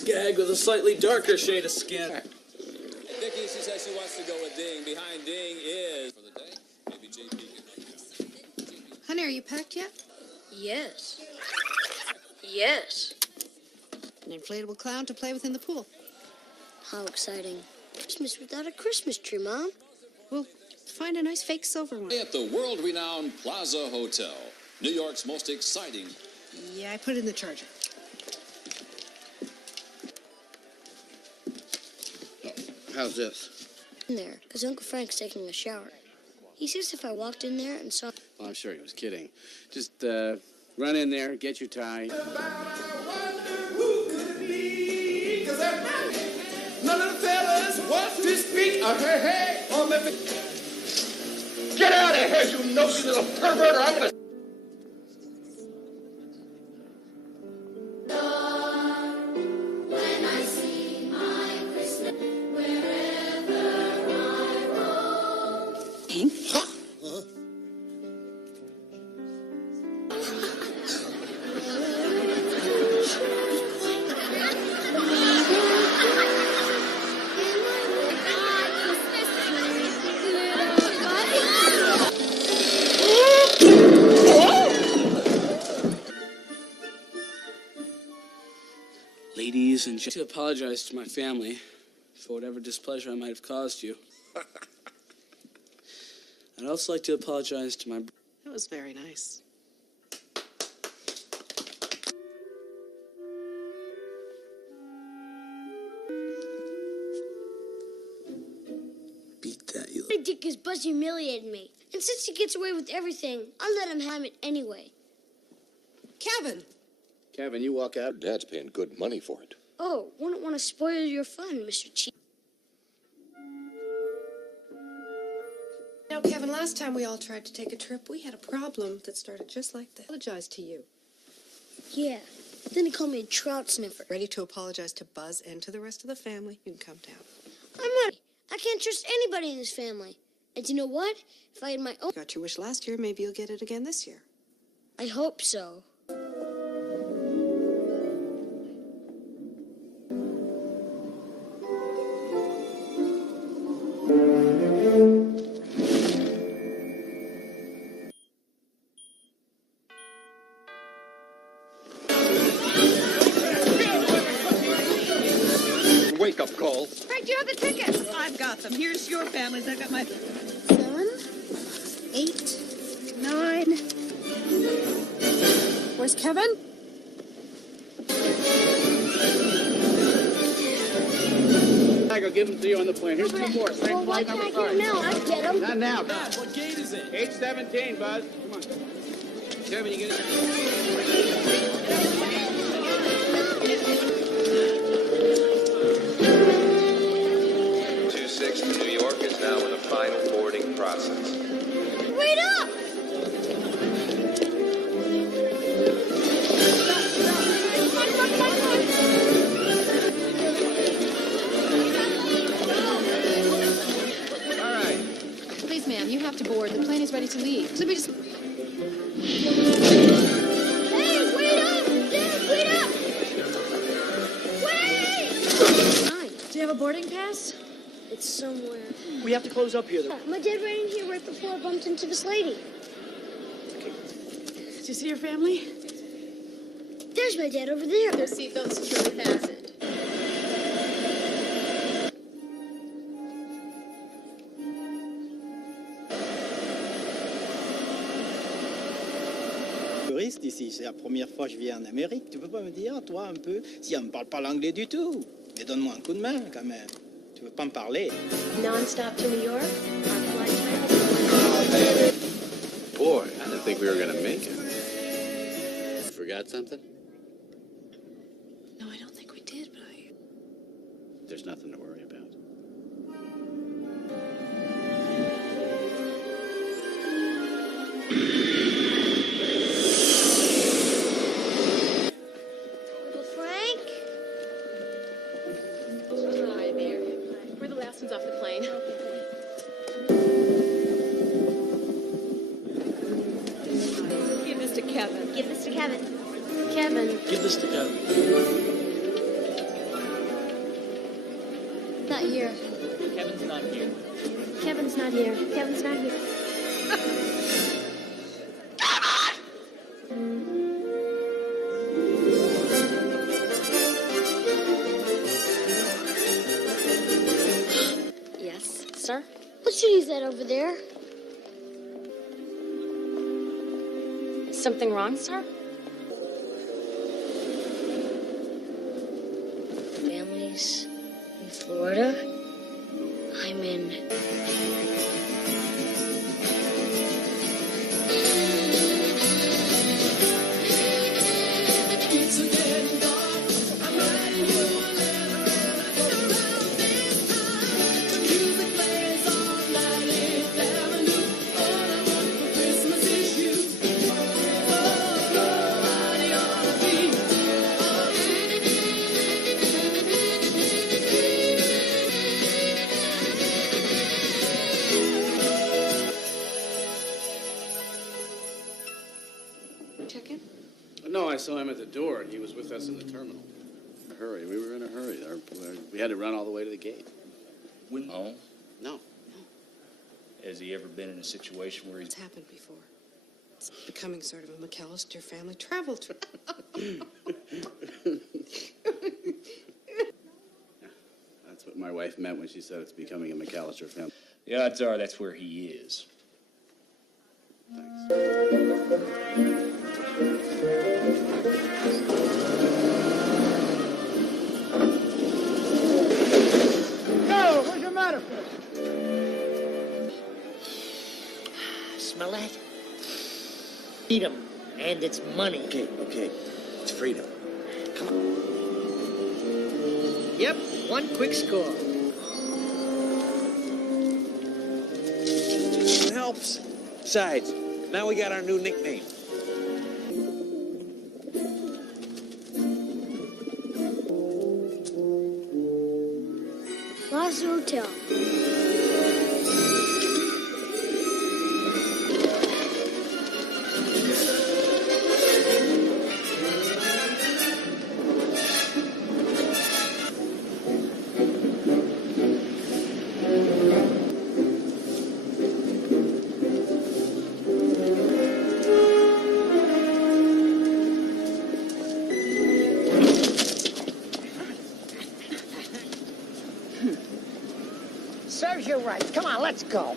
skag with a slightly darker shade of skin. Vicky, she says she wants to go with Ding. Behind Ding is... For the day, maybe JP can help you. Honey, are you packed yet? Yes. Yes. An inflatable clown to play with in the pool. How exciting. Christmas without a Christmas tree, Mom. We'll find a nice fake silver one. At the world-renowned Plaza Hotel, New York's most exciting... Yeah, I put it in the charger. How's this? In there, because Uncle Frank's taking a shower. He says if I walked in there and saw... Well, I'm sure he was kidding. Just run in there, get your tie. None of the fellas want to speak. Hey, on the... Get out of here, you nosy little pervert, or I'm gonna... When I see my Christmas, wherever I roam. Pink? Ladies and gentlemen, to apologize to my family for whatever displeasure I might have caused you. I'd also like to apologize to my... That was very nice. Beat that, you... My dick is Buzz humiliated me. And since he gets away with everything, I'll let him have it anyway. Kevin! Kevin, you walk out. Dad's paying good money for it. Oh, wouldn't want to spoil your fun, Mr. Chief. Now, Kevin, last time we all tried to take a trip, we had a problem that started just like that. I apologize to you. Yeah. Then he called me a trout sniffer. Ready to apologize to Buzz and to the rest of the family? You can come down. I'm ready. I can't trust anybody in this family. And you know what? If I had my own... Got your wish last year, maybe you'll get it again this year. I hope so. Wake up call. Frank, do you have the tickets? I've got them. Here's your families. I've got my... 7, 8, 9... Where's Kevin? I go give them to you on the plane. Here's 2 more. Well, Same why flight can't I number get him 5. now? I get him. Not now. Dad, what gate is it? 817, Buzz. Come on. Kevin, you get it? 26 to New York is now in the final boarding process. Wait up! All right. Please, ma'am, you have to board. The plane is ready to leave. Let me just... Hey, wait up! Dad, wait up! Wait! Hi. Do you have a boarding pass? It's somewhere. We have to close up here. My dad ran in here right before I bumped into this lady. Did you see your family? There's my dad over there. Their seatbelts securely fastened. Touriste ici, c'est la première fois que je viens en Amérique. Tu peux pas me dire, toi, un peu, si on ne parle pas l'anglais du tout? Mais donne-moi un coup de main, quand même. Tu veux pas me parler? Non-stop to New York. Our flight time. Boy, I didn't think we were going to make it. Forgot something? No, I don't think we did, but I... There's nothing to worry about. Uncle Frank? Hi there. We're the last ones off the plane. Give this to Kevin. Give this to Kevin. Kevin. Give this to Kevin. not here. Kevin's not here. Kevin's not here. Kevin's not here. Yes, sir? What city is that over there? Something wrong, sir? Families in Florida. I'm in. Check-in? No, I saw him at the door. He was with us in the terminal. Hurry. We were in a hurry. We had to run all the way to the gate. Wouldn't home? No. Has he ever been in a situation where he's... It's happened before. It's becoming sort of a McCallister family travel trip. That's what my wife meant when she said it's becoming a McCallister family. The odds are that's where he is. Go! Where's your matter, Smell that? Freedom, and it's money. Okay. It's freedom. Come on. Yep, one quick score. It helps. Besides, now we got our new nickname. Plaza Hotel. Serves you right. Come on, let's go.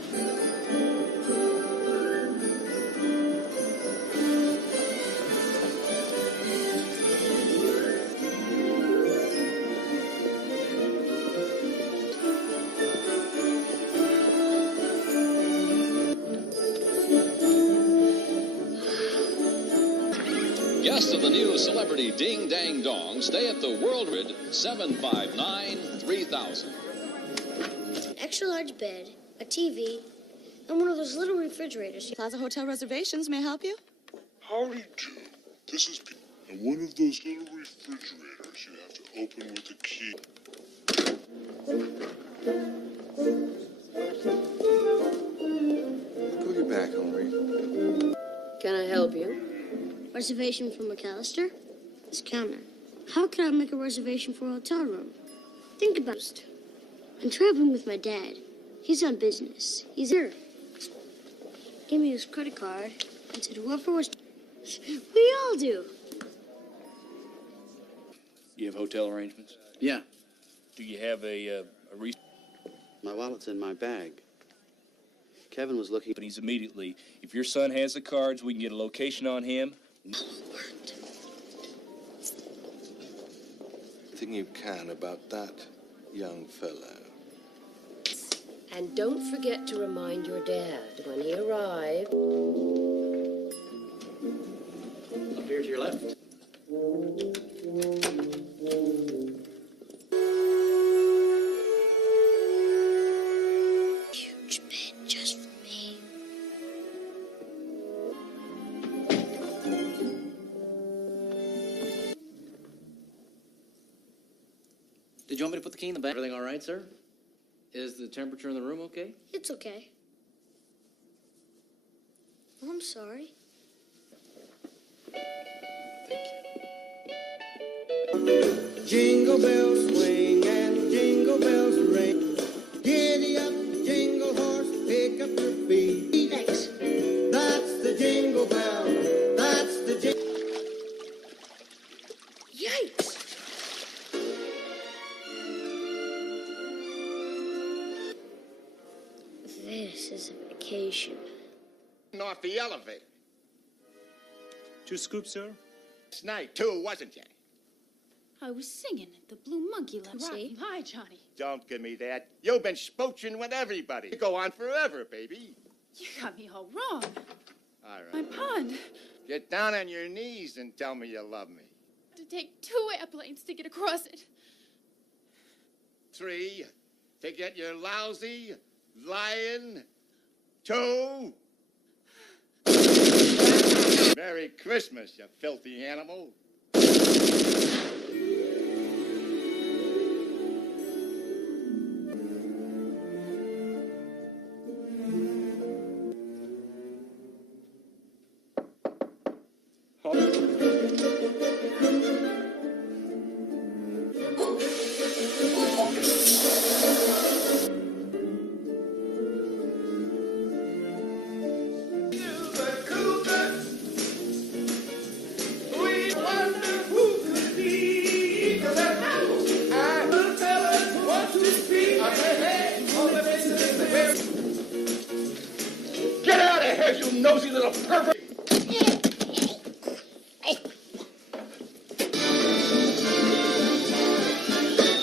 Guests of the new celebrity Ding Dang Dong stay at the World Rid 759-3000. Extra large bed, a TV, and one of those little refrigerators. Plaza Hotel reservations, may I help you? Howdy do. This is Pete. And one of those little refrigerators you have to open with a key. Go get back, Henry. Can I help you? Reservation for McCallister? This counter. How can I make a reservation for a hotel room? Think about it. I'm traveling with my dad. He's on business. He's here. Gave me his credit card and said whoever was... We all do. You have hotel arrangements? Yeah. Do you have a My wallet's in my bag. Kevin was looking... But he's immediately, if your son has the cards, we can get a location on him. Think you can about that young fellow. And don't forget to remind your dad when he arrives. Up here to your left. Huge bed just for me. Did you want me to put the key in the bag? Everything all right, sir? Is the temperature in the room okay? It's okay. Oh, I'm sorry. Jingle bells swing and jingle bells ring. is a vacation. Off the elevator. 2 scoops, sir? It's night, too, wasn't you? I was singing at the Blue Monkey last night. Hi, Johnny. Don't give me that. You've been spooching with everybody. You go on forever, baby. You got me all wrong. All right. My pond. Get down on your knees and tell me you love me. To take 2 airplanes to get across it. 3, to get your lousy, lying, 2. Merry Christmas, you filthy animal. Get out of here, you nosy little pervert!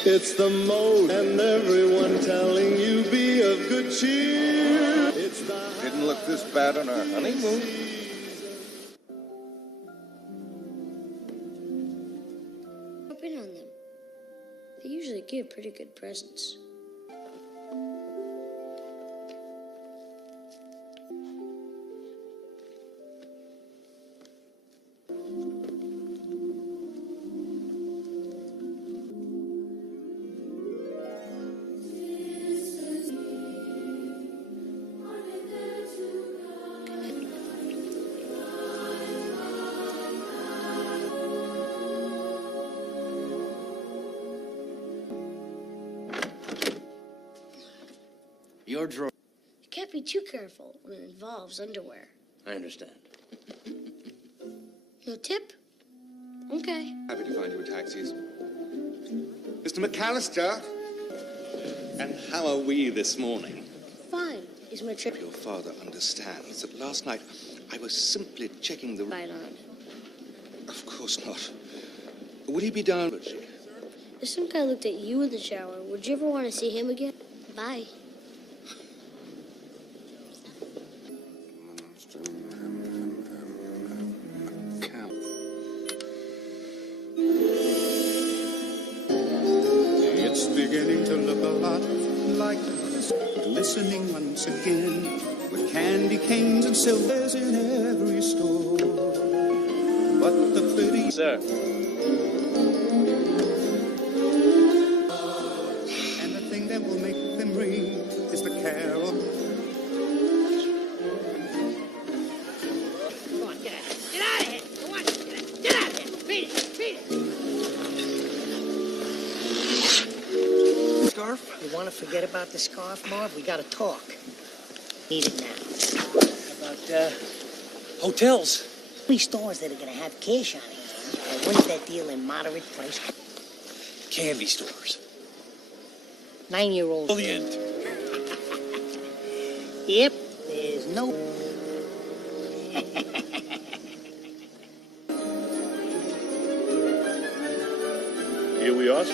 It's the mode, and everyone telling you be of good cheer. It's the Didn't look this bad on our honeymoon. Open on them. They usually give pretty good presents. Your drawer. You can't be too careful when it involves underwear. I understand. No tip? Okay. Happy to find you a taxi. Mr. McCallister. And how are we this morning? Fine. Is my trip Your father understands that last night I was simply checking the... right on? Of course not. Would he be down? If some guy looked at you in the shower, would you ever want to see him again? Bye. It's beginning to look a lot like glistening once again with candy canes and silvers in every store. But the pretty Sir. And the thing that will make them ring is the carol. Come on, get out of here. Get out of here. Come on, get out of here. Beat it. Beat it. Scarf? You want to forget about the scarf, Marv? We got to talk. Need it now. About, hotels. Only stores that are going to have cash on hand. I want that deal in moderate price. Candy stores. 9-year-old. Brilliant. Yep, there's no... Here we are.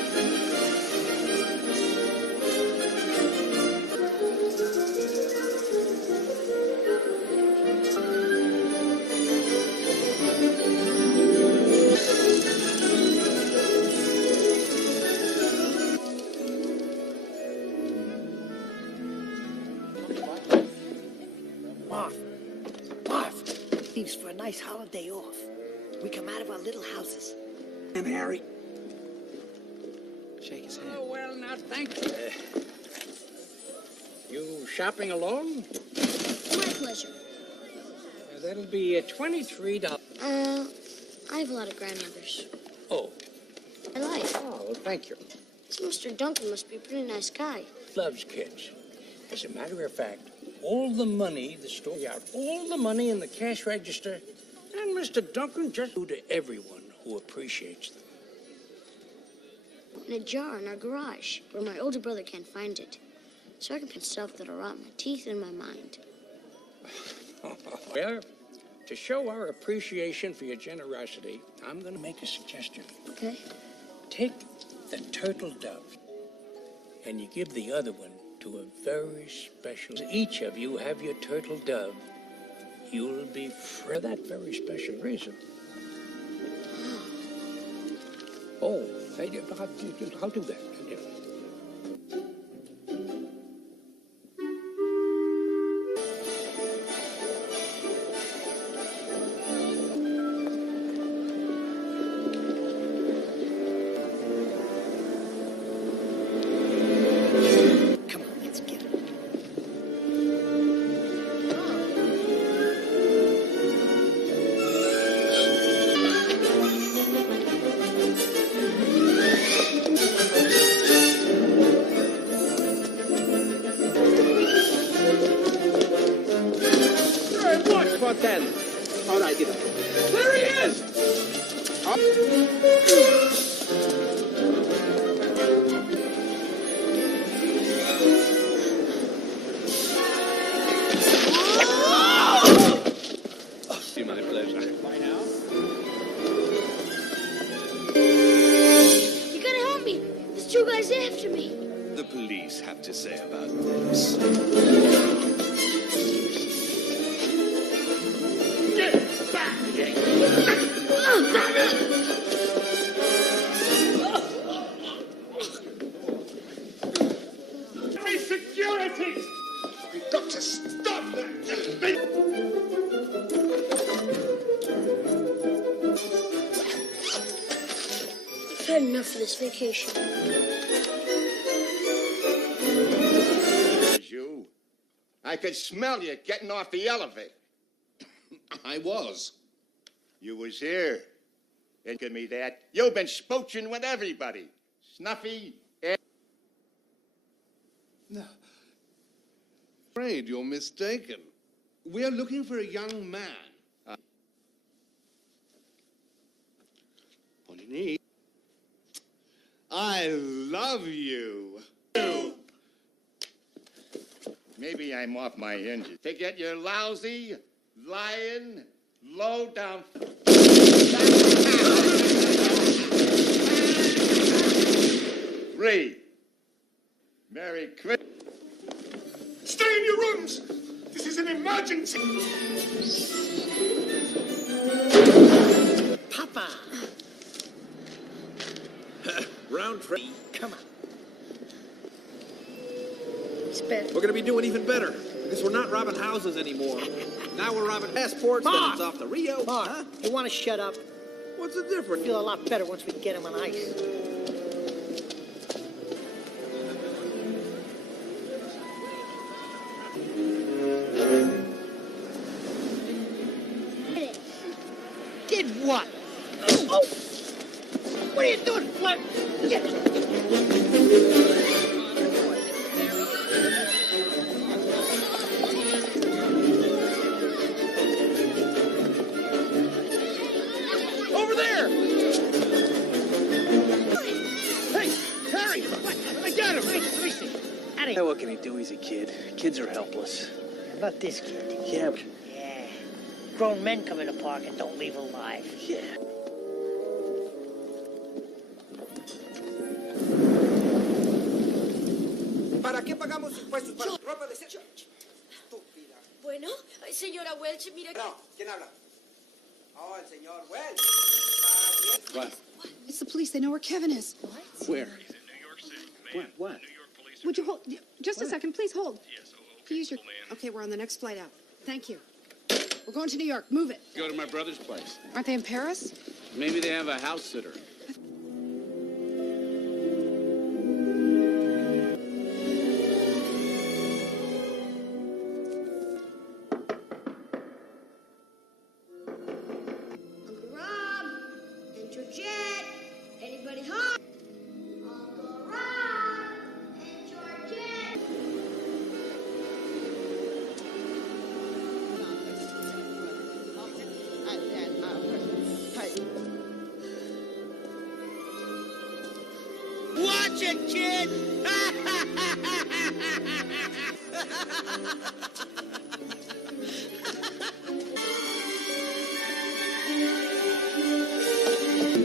Marv, leaves for a nice holiday off. We come out of our little houses. And Harry. Shake his hand. Oh, well, now, thank you. You shopping alone? My pleasure. That'll be $23. I have a lot of grandmothers. Oh. I like. Oh, well, thank you. This Mr. Duncan must be a pretty nice guy. Loves kids. As a matter of fact, all the money the store got, all the money in the cash register, and Mr. Duncan just do to everyone who appreciates them. In a jar in our garage, where my older brother can't find it. so I can put stuff that'll rot my teeth in my mind. Well, to show our appreciation for your generosity, I'm going to make a suggestion. Okay. Take the turtle dove, and you give the other one to a very special... Each of you have your turtle dove. You'll be for that very special reason. Oh, I'll do that. All right, get up. There he is! Be my pleasure. Why now? You gotta help me. There's two guys after me. The police have to say about this. Get back here! Be security! We've got to stop that! I've had enough of this vacation. You. I could smell you getting off the elevator. I was. You was here. And give me that. You've been spooching with everybody. Snuffy. No. Afraid you're mistaken. We're looking for a young man. What do you need? I love you. Maybe I'm off my hinges. To get your lousy, lying, low down. Read. Merry Christmas. Stay in your rooms. This is an emergency. Papa. Round trip. Come on. It's better. We're going to be doing even better because we're not robbing houses anymore. Now we're robbing passports. Mark! It's off the Rio. Mark, Huh? you want to shut up? What's the difference? Feel a lot better once we get him on ice. Did what? Oh! What are you doing, Flip? Over there! Hey, Harry! I got him! Let me see. Hey, what can he do? He's a kid. Kids are helpless. Not this kid. Yeah, but... Yeah. Grown men come in the park and don't leave alive. Yeah. ¿Para qué pagamos impuestos para ropa de ser? Estúpida. Bueno, señora Welch, mira que... No, ¿quién habla? Oh, el señor Welch. What? It's the police. They know where Kevin is. Where? What? Would you hold... Just a second. Please hold. Use your... Okay, we're on the next flight out. Thank you. We're going to New York. Move it. Go to my brother's place. Aren't they in Paris? Maybe they have a house sitter. Uncle Rob, enter jet. Anybody home? Uncle Rob, enter jet.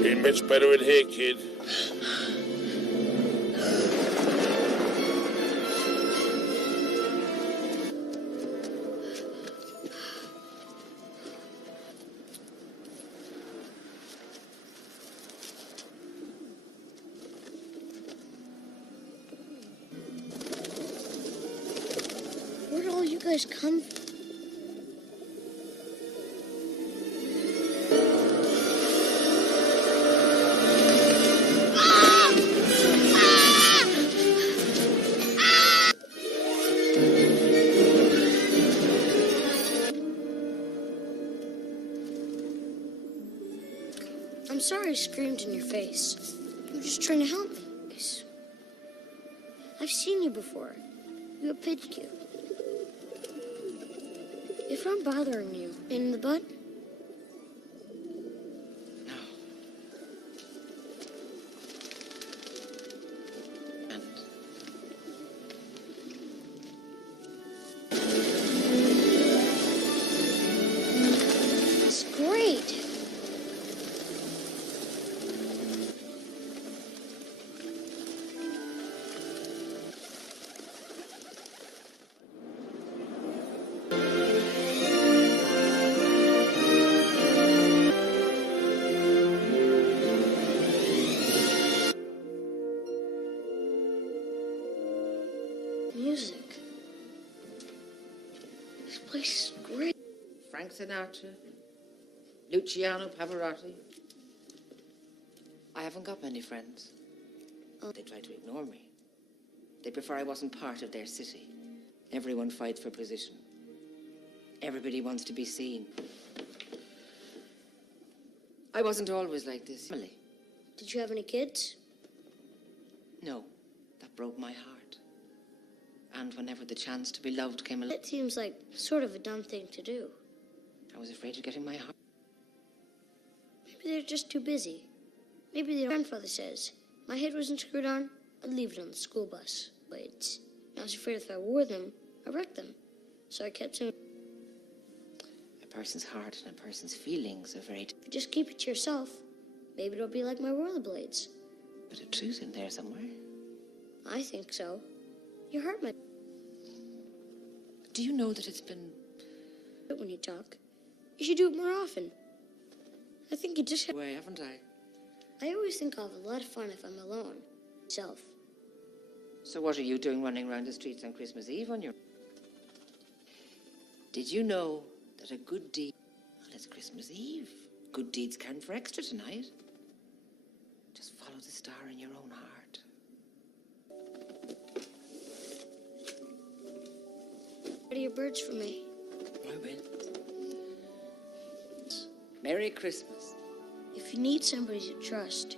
Ain't much better in here, kid. Where'd all you guys come from? I'm sorry I screamed in your face. You were just trying to help me. I've seen you before. You're a pitch cube. If I'm bothering you in the butt? No. And it's great. Music. This place is great. Frank Sinatra, Luciano Pavarotti. I haven't got many friends. They try to ignore me. They prefer I wasn't part of their city. Everyone fights for position. Everybody wants to be seen. I wasn't always like this. Family. Did you have any kids? No, that broke my heart. And whenever the chance to be loved came along, It seems like sort of a dumb thing to do. I was afraid of getting my heart. Maybe they're just too busy. Maybe their grandfather says, my head wasn't screwed on, I'd leave it on the school bus blades. I was afraid if I wore them, I'd wreck them. So I kept them. A person's heart and a person's feelings are very... If you just keep it to yourself, maybe it'll be like my rollerblades. But a truth in there somewhere. I think so. You hurt my... Do you know that it's been... When you talk, you should do it more often. I think you just... Way, haven't I? I always think I'll have a lot of fun if I'm alone. Self. So what are you doing running around the streets on Christmas Eve on your... Did you know that a good deed... Well, it's Christmas Eve. Good deeds count for extra tonight. Just follow the star in your own heart. What are your birds for me? I will. Merry Christmas. If you need somebody to trust...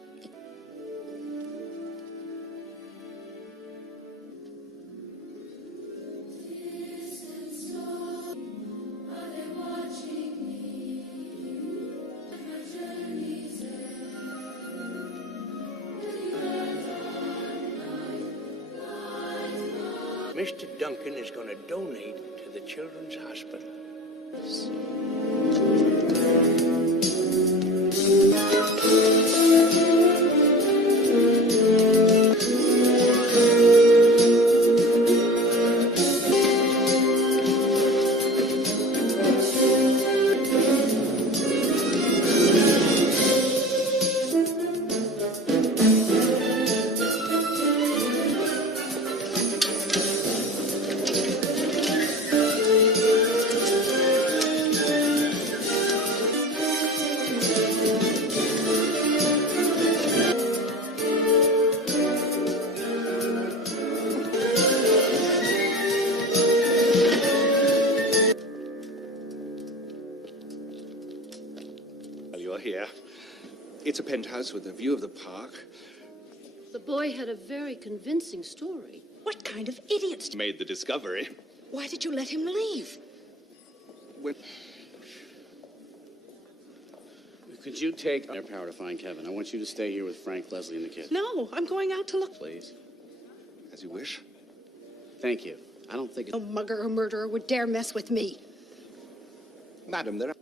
Mr. Duncan is going to donate to the Children's Hospital. Here. It's a penthouse with a view of the park. The boy had a very convincing story. What kind of idiots Made the discovery. Why did you let him leave? When... Could you take their power to find Kevin? I want you to stay here with Frank, Leslie, and the kids. No, I'm going out to look. Please. As you wish. Thank you. I don't think No mugger or murderer would dare mess with me. Madam, there are...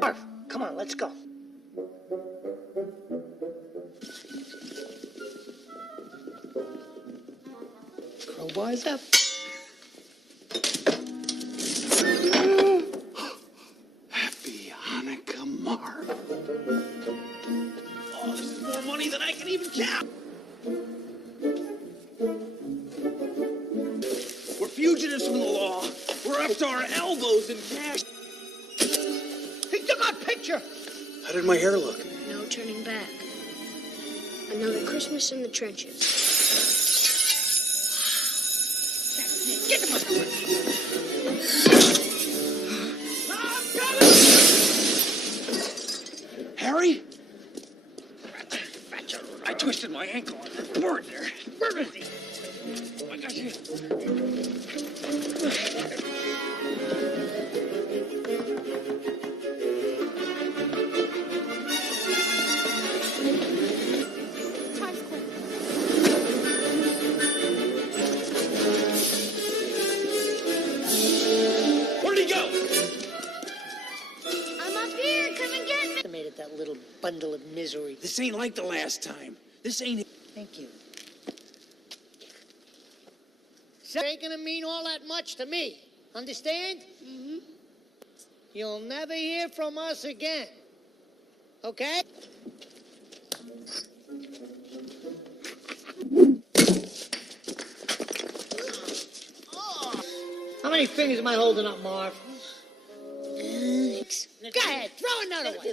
Marv, come on, let's go. Crowbars up. Happy Hanukkah, Marv. Oh, this is more money than I can even count. We're fugitives from the law. We're up to our elbows in cash. He took our picture. How did my hair look? No turning back. Another Christmas in the trenches. Get the Harry? I twisted my ankle on that board there. Where is he? I got you. Where'd he go? I'm up here. Come and get me. Made it that little bundle of misery. This ain't like the last time. This ain't... Thank you. So ain't gonna mean all that much to me. Understand? Mm-hmm. You'll never hear from us again. Okay? How many fingers am I holding up, Marv? Go ahead, throw another one.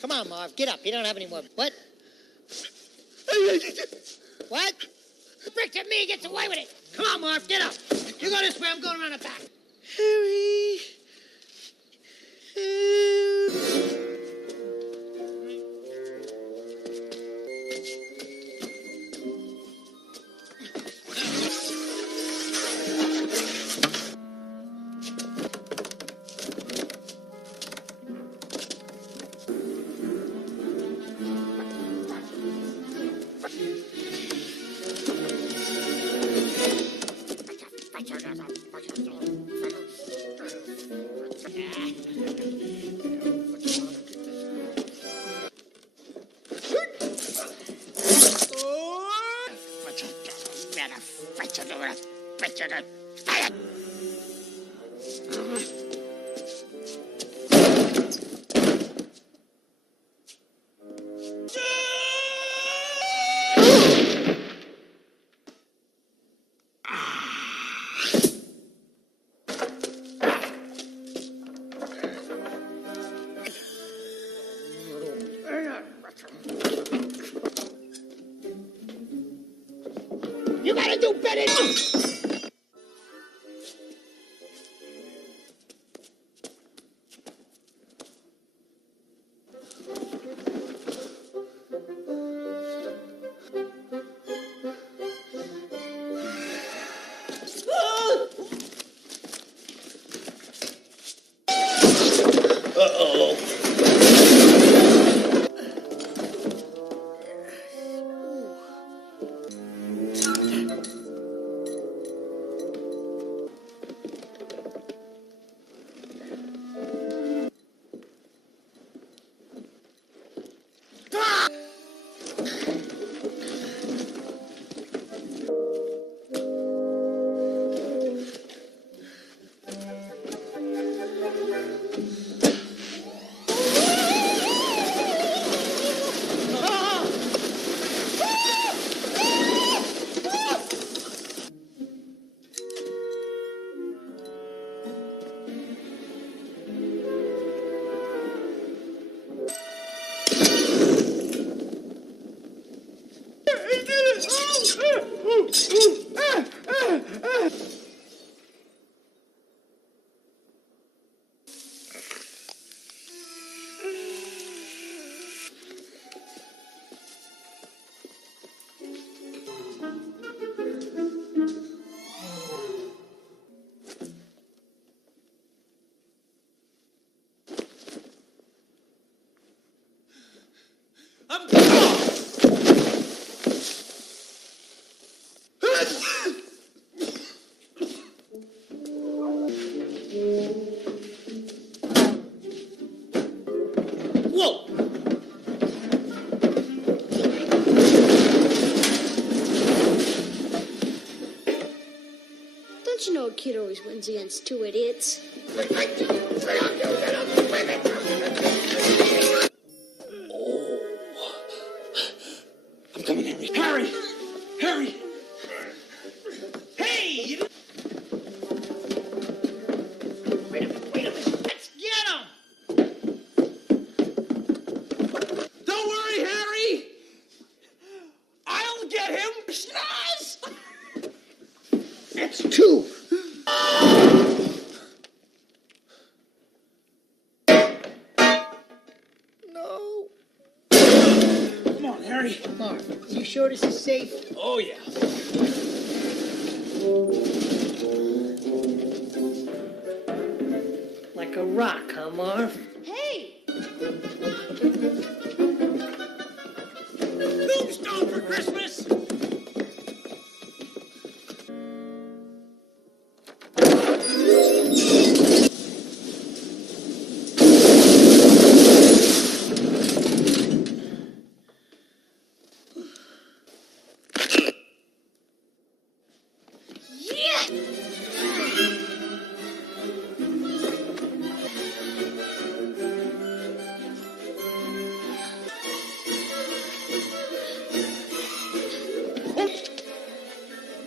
Come on, Marv, get up. You don't have any more. What? What? Brick at me gets away with it. Come on, Marv, get up. You go this way, I'm going around the back. Harry. You gotta do better. kid always wins against two idiots. I'm coming, Henry. Harry! Harry! Hey! Wait a minute. Let's get him! Don't worry, Harry! I'll get him! Schnoz! That's two. No. Come on, Harry. Marv, you sure this is safe? Oh, yeah. Like a rock, huh, Marv? Hey! Tombstone for Christmas!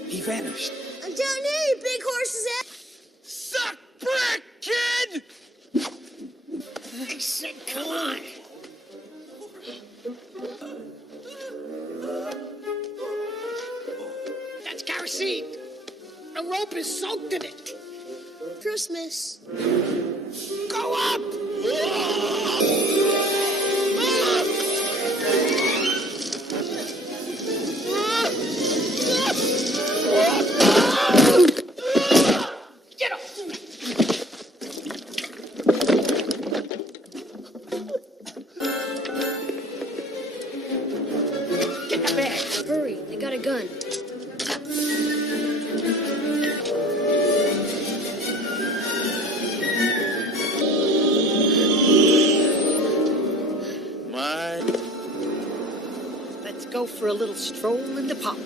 He vanished. I'm down here, you big horse's ass. Suck brick, kid! I said, come on. That's kerosene. The rope is soaked in it. Christmas. Go up! Get up! Get the bag. Hurry, they got a gun. Let's go for a little stroll in the park.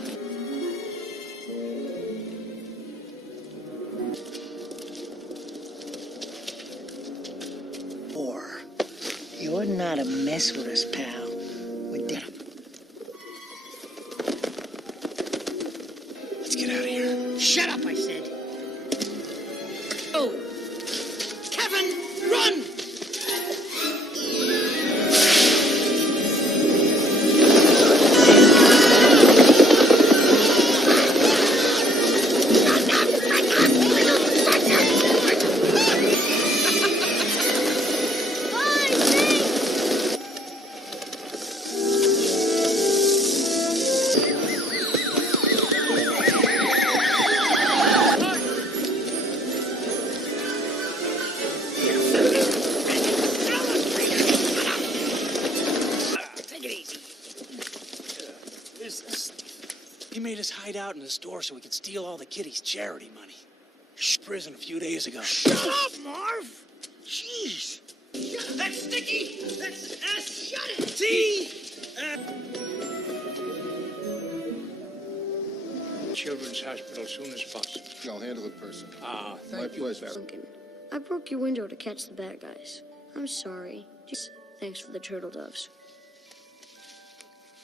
You're not a mess with us, pal. We're dead. Let's get out of here. Shut up, I said. Oh, Kevin, run! He made us hide out in the store so we could steal all the kiddies' charity money. Prison a few days ago. Shut up, Marv! Jeez! That's sticky! That's shut it! See? Children's Hospital as soon as possible. I'll handle it personally. Ah, My thank you. pleasure. Duncan, I broke your window to catch the bad guys. I'm sorry. Just thanks for the turtle doves.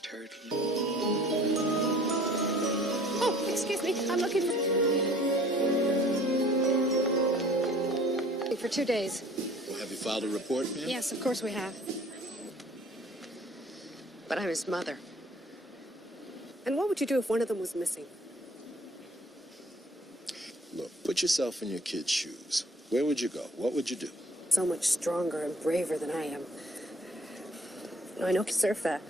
Turtle. Oh, excuse me. I'm looking for 2 days. Well, have you filed a report, ma'am? Yes, of course we have. But I'm his mother. And what would you do if one of them was missing? Look, put yourself in your kid's shoes. Where would you go? What would you do? So much stronger and braver than I am. No, I know he deserves that.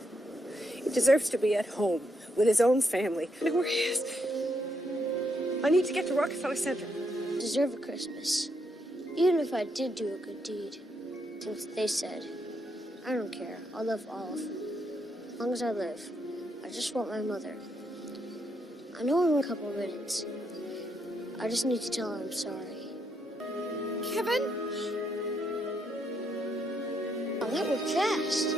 He deserves to be at home with his own family. I know where he is. I need to get to Rockefeller Center. Deserve a Christmas. Even if I did do a good deed. Since they said, I don't care. I'll love all of them. As long as I live. I just want my mother. I know in a couple of minutes. I just need to tell her I'm sorry. Kevin? Oh, that worked fast.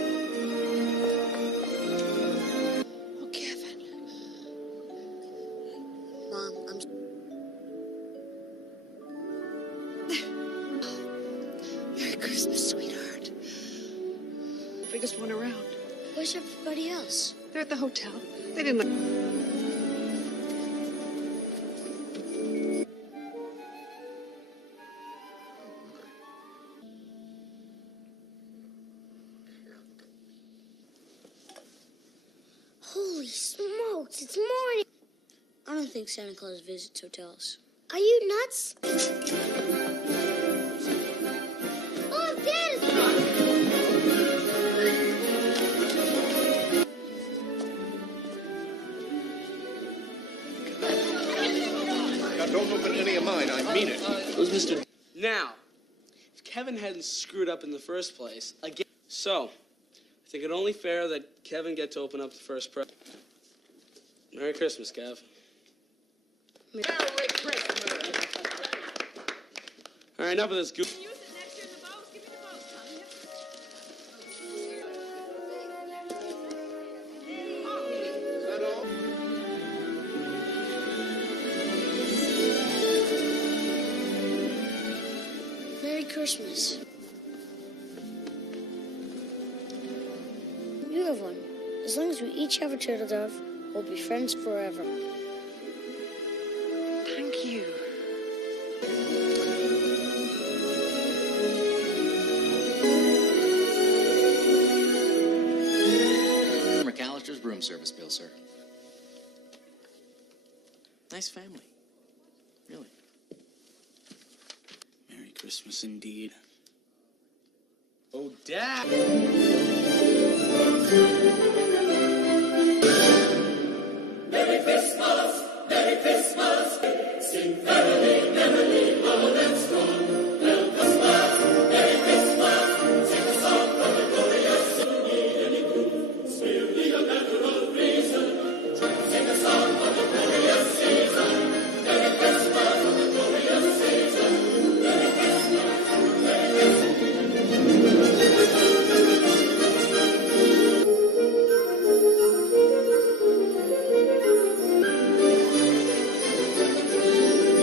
Oh, Kevin. Mom, one around. Where's everybody else? They're at the hotel. They didn't Holy smokes, it's morning. I don't think Santa Claus visits hotels. Are you nuts? Oh, Dad! Now, don't open any of mine. I mean it. Who's Mr. Now, if Kevin hadn't screwed up in the first place, again. So, I think it only fair that Kevin get to open up the first present. Merry Christmas, Kev. Merry Christmas. All right, enough of this goof. Merry Christmas. You have one. As long as we each have a turtle dove, we'll be friends forever. Thank you. McCallister's room service bill, sir. Nice family. Really. Merry Christmas indeed. Oh, Dad!